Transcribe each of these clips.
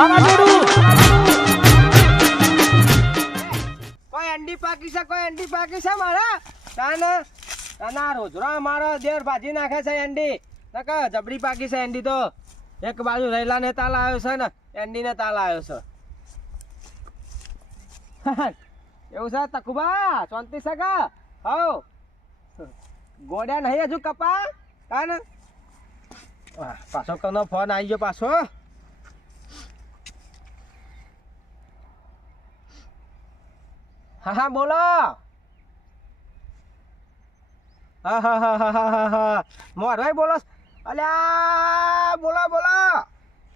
મારા જોડું કોઈ અંડી પાકી છે કોઈ અંડી પાકી છે મારા તાના રોજરા મારો દેર ભાજી નાખે છે અંડી નકા જબરી પાકી છે અંડી તો એક બાજુ રહેલા ને તાલ આવ્યો છે ને અંડી ને તાલ આવ્યો છે એવું છે તકુબા શાંતિ છે કા હો ગોડ્યા નહીં હજુ કપા તાને પાછો કનો ફોન આવી ગયો પાછો હા હા બોલો હા મોરભાઈ બોલો અલ્યા બોલો બોલો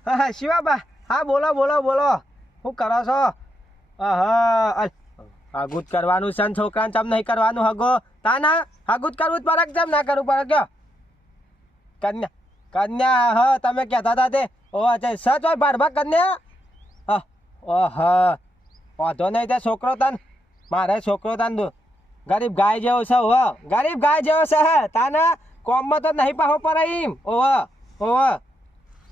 હા શિવાબા હા બોલો શું કરો છો હગુત કરવાનું છે ને છોકરાને ચમ નહીં કરવાનું હગો તાના હગુત કરવું જ પડે ચમ ના કરવું પડે કયો કન્યા હા તમે કહેતા હતા તે ઓ અચ્છા સચ હોય બારબા કન્યા હા ઓહ વાંધો નહીં તે છોકરો તન મારે છોકરો તન ગરીબ ગાય જેવો છે હો ગરીબ ગાય જેવો છે હે તાના કોમમાં તો નહીં પાહો પર એમ ઓહ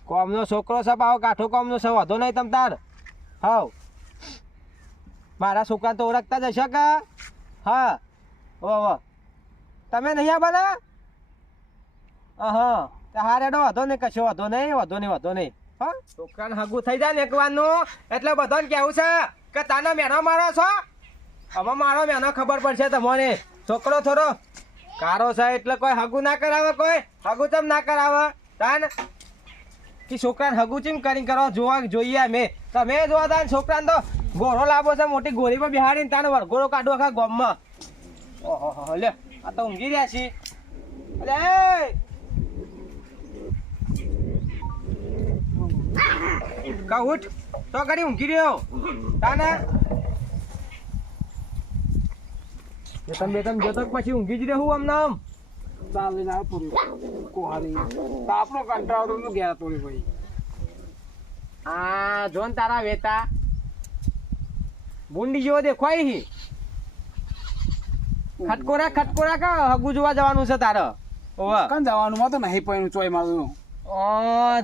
કોમનો છોકરો છે પાહો કાઠો કોમનો છે વાંધો નહીં તમ તાર હાવ મારા છોકરા તો ઓળખતા જ હશે કે હા ઓહ તમે નહીં આવવાના હા હારે વાંધો નહીં કશો વાંધો નહીં હા છોકરાને હગું થઈ જાય ને એક વારનું એટલે બધાને કેવું છે કે તાનો મેનો મારો છો હવે મારો મેનો ખબર પડશે તમને છોકરો થોડો કારો છે એટલે કોઈ હગું ના કરાવે કોઈ હગું ચમ ના કરાવે તાન કે છોકરાને હગું ચીમ કરીને કરો જોવા જોઈએ અમે તમે જોવા તા છોકરાને તો ગોળો લાવો છે મોટી ગોળીમાં બિહાડીને તાને વરઘોડો કાઢો આખા ગામમાં ઓહો લે આ તો ઊંઘી રહ્યા છીએ અલે કા ઉઠ તો કરી ઊંઘી રહ્યો તાને બેતમ જતો પછી ઊંઘી જ રહ્યું આમ નામ ચાલી ના પૂરી કોહારી તાપનો કંટાળો તો ઘેર તોડી ભાઈ આ જોન તારા વેતા બુંડી જેવો દેખાય હી ખટકોરા કા હગુ જોવા જવાનું છે તારે ઓવા કાં જવાનું માં તો નહીં પૈણું ચોય મારું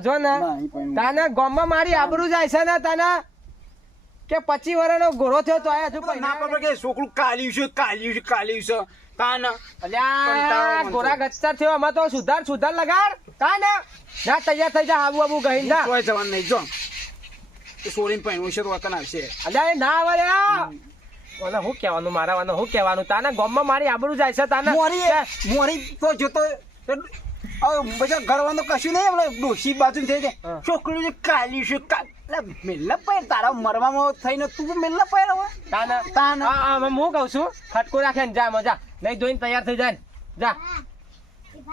જો ને તાને ગામમાં મારી આબરૂ જાય છે ને તાને કે 25 વર્ષનો ગોરો થયો તો હજુ ના પર કે છોકરું કાલ્યું છે તાન અલ્યા ગોરા ગચ્ચર થયો આમાં તો સુધાર લગાડ તાને ના તૈયાર થઈ જા આબુ ગઈ ના ચોય જવાનું નહીં જો તો સોરીન પૈણું છે તો વકન આવશે અલ્યા ના આવડ્યા ઓને હું કહેવાનું તાને ગામમાં મારી આબરૂ જાય છે તાને મોરી તો જોતો બધા ઘરવાનું કશું નહીં આપણે ડોસી બાજુ થઈ જાય છોકરું જે કાલ્યું છે મેલ્લા પૈર તારા મરવામાં થઈને તું મેલ્લા પૈર હવે તાને હું કહું છું ખટકો રાખે ને જા મજા નહીં ધોઈને તૈયાર થઈ જાય જા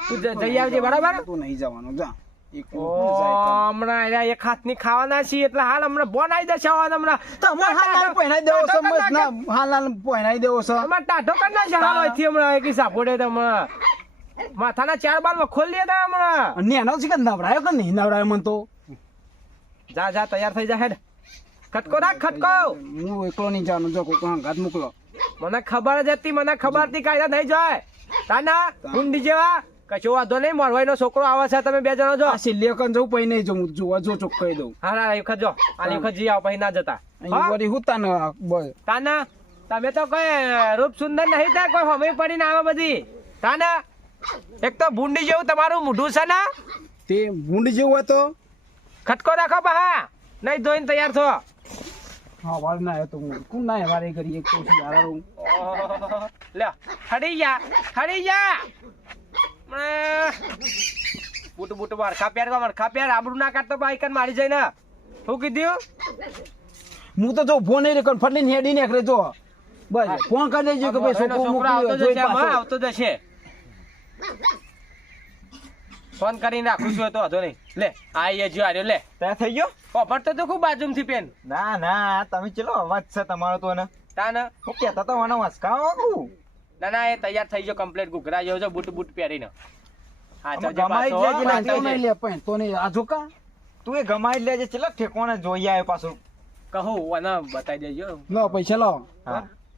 તું જઈ આવજે બરાબર તું નહીં જવાનું જા હમણાં એક હાથની ખાવાના છીએ એટલે હાલ હમણાં બોન આવી જશે હમણાં પહેરાઈ દેવો છે હાલ પહેરાઈ દેવો છે હમણાં ટાઢો કરી નાખશે હાલ અહીંથી હમણાં એક સાપોડે હમણાં માથાના 4 બાર ખોલી દે હમણાં નેનો છે કે નવરાયો કે નહીં નવરાયો મન તો જા તૈયાર થઈ જા હેડ ખટકો રાખ ખટકો હું એકલો નહીં જાણું જો કોઈ હાથ મોકલો મને ખબર જ હતી કાયદા નહીં જાય તાના ગુંડી જેવા કશો વાંધો નહીં મોરવાઈ નો છોકરો આવે છે તમે 2 જણા જો સિલ્લે કન જવું પૈ નહીં જવું જોવા જો ચોક કહી દઉં હા વખત જો આ વખત જી આવ પછી ના જતા વળી હું તાના તમે તો કોઈ રૂપ સુંદર નહીં થાય કોઈ હમે પડીને આવે બધી તાના એક તો ભૂંડી જેવું તમારું મોઢું છે ને તે ભૂંડ જેવું હતો ખટકો રાખો બહા નહીં ધોઈને તૈયાર થો હા વાળ ના આવ્યો તો કોણ ના વારે કરી એક તો લે હડી જા બૂટ મરખા પહેર આબરૂ ના કાઢતો બાઈકન મારી જાય ને શું કીધું હું તો જો ફોન નહીં રેકોર્ડ ફટલીને હેડી નીકળે જો બસ ફોન કરી દેજો કે ભાઈ છોકરો આવતો જશે ફોન કરીને રાખું છું તો વાંધો નહીં લે આઈ જો આર્યો લે ત્યાં થઈ ગયો પપડતો તો ખૂબ બાજુમથી પેન ના તમે ચલો અવાજ છે તમારો તો ને તાને હું કહેતા તો મને વસકાવો ના એ તૈયાર થઈ ગયો કમ્પ્લીટ ઘૂઘરા જેવો છે બૂટ પહેરીને હા ગમાઈ લેજે નહીં લે પણ તો નહીં આ જોકા તું એ ગમાઈ લેજે ચલો ઠેકોણે જોઈ આવ્યો પાછું કહું અને બતાવી દેજો લો પૈસા લો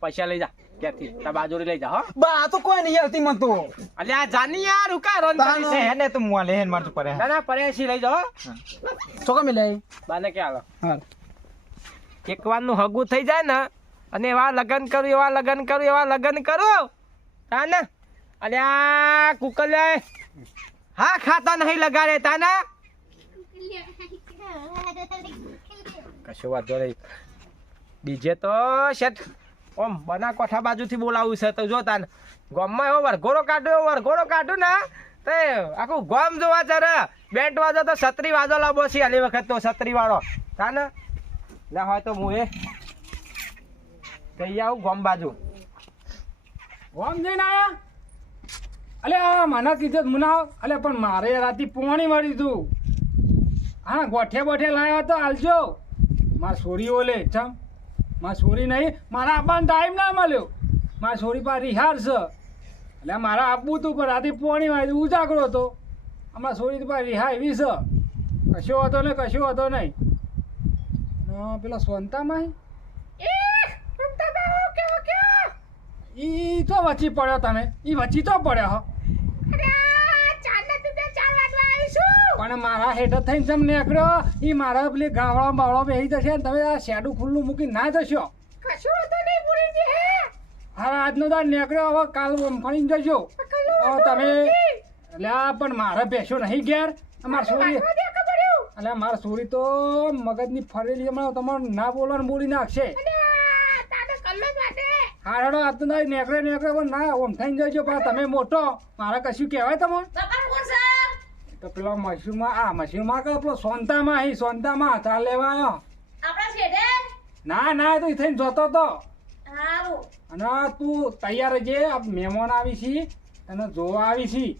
પૈસા લઈ જા ક્યાંથી તા બાજોરી લઈ જા હો બા તો કોઈ નહીં આવતી મન તો અલ્યા જાની યાર ઉકા રોન કરી છે હે ને તું મોલે હે માર તો પડે ના ના પરેશી લઈ જા હો ચોકા મિલે બાને કે હાલો હા એક વારનું હગું થઈ જાય ને અને એવા લગન કરું એવા લગન કરું એવા લગન કરું તાને અલ્યા કુકલે હા ખાતા નહીં લગાડે તાના કશું વાંધો નહીં ડીજે તો શેઠ ઓમ બના કોઠા બાજુથી બોલાવું છે તો જો તાન ગામમાં એવો વરઘોડો કાઢું ને તે આખું ગામ જોવા જરે બેન્ટ વાજો તો છત્રી વાજો લાવો છે આલી વખત તો છત્રી વાળો તાને ના હોય તો હું એ જઈ આવું ગામ બાજુ ઓમ જઈને આયા અલે આ મને કીધું મુના અલે પણ મારે રાતી પોણી મળી તું હા ગોઠે બોઠે લાવ્યો તો હાલજો મારા છોરી ઓલે ચમ મારા છોરી નહીં મારા આપવાનો ટાઈમ ના મળ્યો મારા છોરી પાસે રિહાર છે એટલે મારે આપવું હતું પણ રાતે પોણી વાળી ઉજાગરો હતો અમારા છોરી પાસે રિહા એવી છે કશો હતો ને કશો હતો નહીં પેલા સોનતામાં ઈ તો વચ્ચી પડ્યો તમે ઈ વચ્ચી તો પડ્યો હો પણ મારા હેઠળ થઈને તમે નીકળ્યો ઈ મારા પેલી ગાવડા બાવડા બેસી જશે ને તમે આ શેડું ખુલ્લું મૂકી ના જશો હા આજનો દાડ નીકળ્યો હવે કાલ ફણીને જજો તમે એટલે પણ મારે બેસો નહીં ઘેર અમારા છોરી એટલે મારા છોરી તો મગજની ફરેલી હમણાં તમારે ના બોલવાનું બોલી નાખશે હા હેડો આજનો દાડ નીકળે પણ ના ઓમ થઈને જજો પણ તમે મોટો મારે કશું કહેવાય તમને તો પેલો મશીનમાં કે પેલો સોનતામાં ચાલ લેવા આવ્યો ના એ તો થઈને જોતો તો અને તું તૈયાર રહેજે મહેમાન આવી છી અને જોવા આવી છી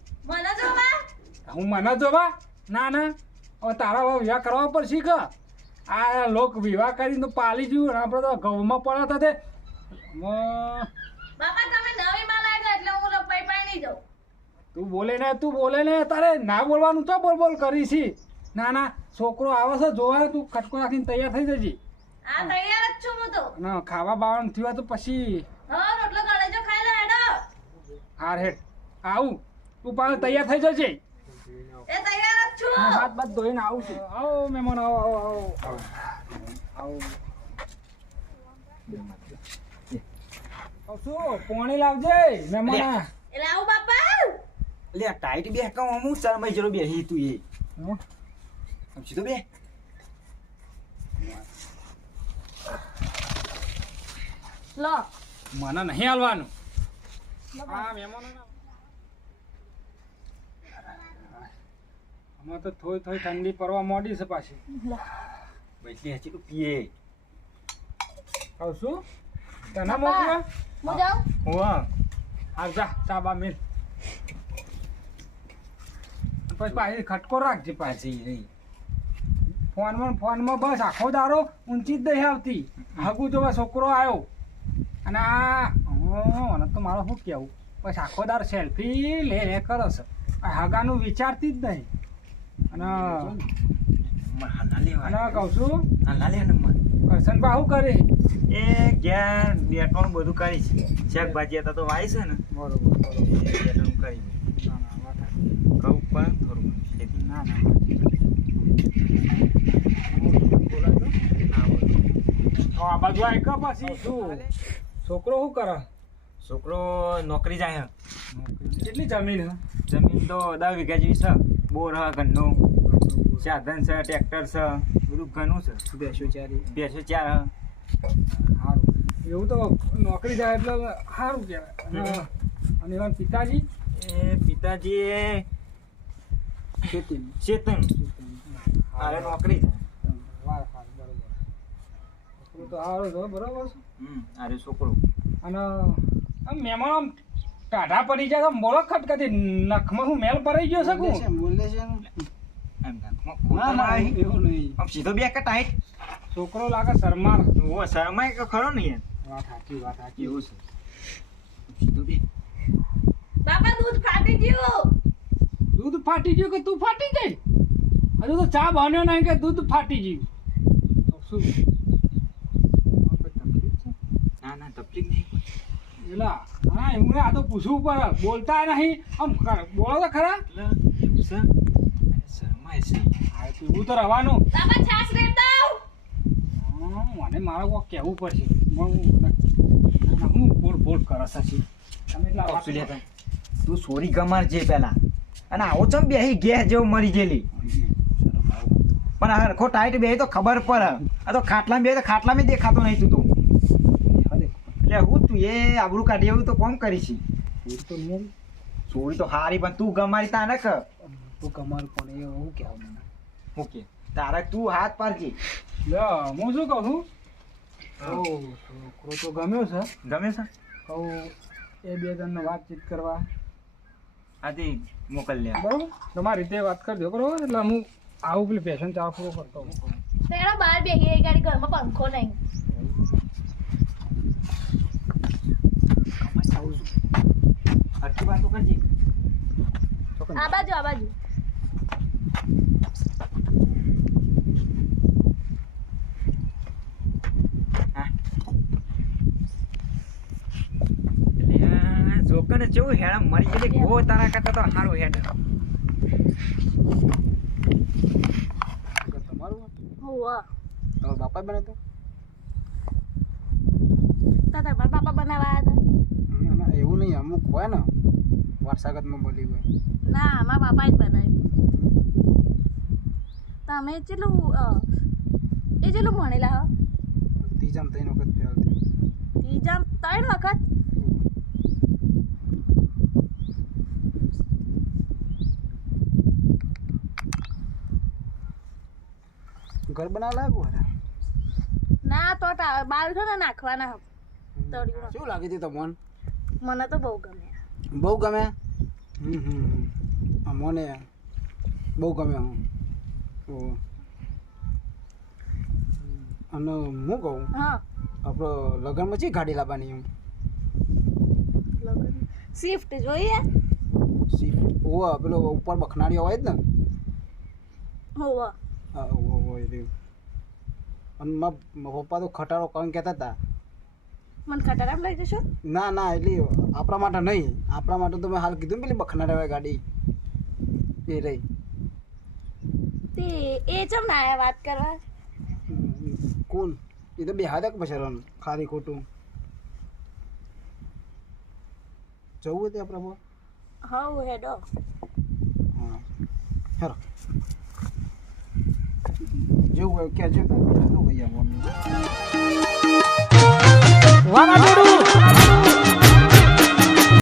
હું મને જોવા ના હવે તારા હવે વિવાહ કરવા પડશે કે આ લોક વિવાહ કરીને તો પાલી જ્યું આપણે તો ઘઉંમાં પડ્યા તે તું બોલે ને તારે ના બોલવાનું તો બોલ કરી છી ના છોકરો આવે છે જોવા તું ખટકો રાખીને તૈયાર થઈ જજે ના ખાવા બાવાનું થયું તો પછી હાર હેડ આવું તું પાછો તૈયાર થઈ જજે હાથ બાદ ધોઈને આવું છું આવો મહેમાન આવો શું પોણી લાવજે મહેમાન લે ટાઈટ બે કહું હું શરમાઈ જરો બેહી તું એ સીધો બે મને નહીં હાલવાનું હા મહેમાનો આમાં તો થોડી ઠંડી પડવા માંડી છે પાછી બેટલી હજી તું પીએ કહું છું તને મોકલા હા હા જા ચા બા મિલ પછી પાછી ખટકો રાખજે પાછી પાછી ફોનમાં બસ આખો દારો ઊંચી જ નહીં આવતી હગું જોવા છોકરો આવ્યો અને આ મને તો મારો શું કહેવું બસ આખો દાર સેલ્ફી લે કરે છે હગાનું વિચારતી જ નહીં અને કહું છું કરશન બા શું કરે એ ઘેર બેટવાનું બધું કરી છે શાકભાજી હતા તો વાય છે ને બરોબર બેટવાનું કરી કહું પણ થોડું ખેતી ના આ બાજુ આવી કે પછી શું છોકરો શું કરે છોકરો નોકરી જાય કેટલી જમીન હે જમીન તો 10 વીઘા જેવી છે બોર હ ઘરનું સાધન છે ટ્રેક્ટર છે બધું ઘણું છે બેસો ચારી સારું સારું એવું તો નોકરી જાય એટલે સારું કહેવાય અને એવા પિતાજી એ પિતાજી ખેતી ચેતન હારે નોકરી જાય છોકરો તો સારો છે બરાબર છે અરે છોકરો અને આમ મહેમાન આમ ટાઢા પડી જાય તો મોળો ખટકાતી નખમાં હું મેલ પડી ગયો શકું બોલે છે એમ ના એવું નહીં આમ સીધો બે કે ટાઈટ છોકરો લાગે શરમાર ઓ શરમાય કે ખરો ને યાર વાત સાચી એવું છે સીધો બે દૂધ ફાટી ગયું કે તું ફાટી ગઈ હજુ તો ચા બન્યો નહીં કે દૂધ ફાટી ગયું તો શું ના તકલીફ નહીં એલા હા એમને આ તો પૂછવું પડે બોલતા નહીં આમ બોલો તો ખરા એટલે એવું છે શરમાય છે હા તો એવું તો રહેવાનું બાબા છાસ રેડ દઉં. મને મારે કોઈ કહેવું પડશે હું બોલ કરે સાચી તમે એટલા વાત આવશું લે તને. તું સોરી ગમાર જે પેલા અને આવો ચમ બેહી ગેસ જેવું મરી ગયેલી પણ આ હરખો ટાઈટ બેહી તો ખબર પડે આ તો ખાટલામાં બેહી તો ખાટલામાં દેખાતો નહીં તું તો એટલે હું તું એ આબરૂ કાઢી એવું તો કોમ કરી છે તો નહીં સોરી તો હારી પણ તું ગમારી તા ને કે તો કમારું પણ એ હું કહેવા મને ઓકે તારે તું હાથ પાડજે લે હું શું કહું છું છોકરો તો ગમ્યો છે ગમે છે કહું એ બે જણને વાતચીત કરવા આજે મોકલ લે બરોબર તમારી રીતે વાત કરજો બરોબર એટલે હું આવું પેલી પેશન ચા પૂરો કરતો હું તેનો બહાર બેહી એ ગાડી ઘરમાં પંખો નહીં. હરખી વાતો કરજે આ બાજુ આ બાજુ. જોકને કેવું હેડા મરી ગયેલી ગો તારા કરતા તો સારું હેડ તમારું હોવા તમારા બાપા બને તો તારા બાપા બનાવવા હતા. ના ના એવું નહીં અમુક હોય ને વારસાગતમાં બોલી હોય ના મારા બાપા જ બનાવ્યું. તમે કેટલું એ કેટલું ભણેલા હો? ત્રીજામ 3 વખત ફેલ થયું ત્રીજા 3 વખત. ઘર બનાવવા લાગ્યું અરે ના તો બાર છે ને નાખવાના તળિયું. શું લાગી હતી તમને મને તો બહુ ગમે. બહુ ગમે મને બહુ ગમે અને હું કહું હા આપણો લગ્નમાં ચી ગાડી લાવવાની હું સ્વિફ્ટ જોઈએ. ઓવા પેલો ઉપર બખનાડીઓ હોય જ ને હોવા હોય રહ્યું અને મારા પપ્પા તો ખટારો કરીને કહેતા હતા મને ખટારામ લઈ જશો. ના ના એટલે આપણા માટે નહીં આપણા માટે તો મેં હાલ કીધું ને પેલી બખનાડી હોય ગાડી એ રહી તે એ ચમ ના આયા વાત કરવા. કોણ એ તો બે હાથ પછી ખાલી ખોટું જવું હતું આપણે હવ હેડો. હા હેરો જેવું હોય ક્યાં છે તો ભાઈ વાહ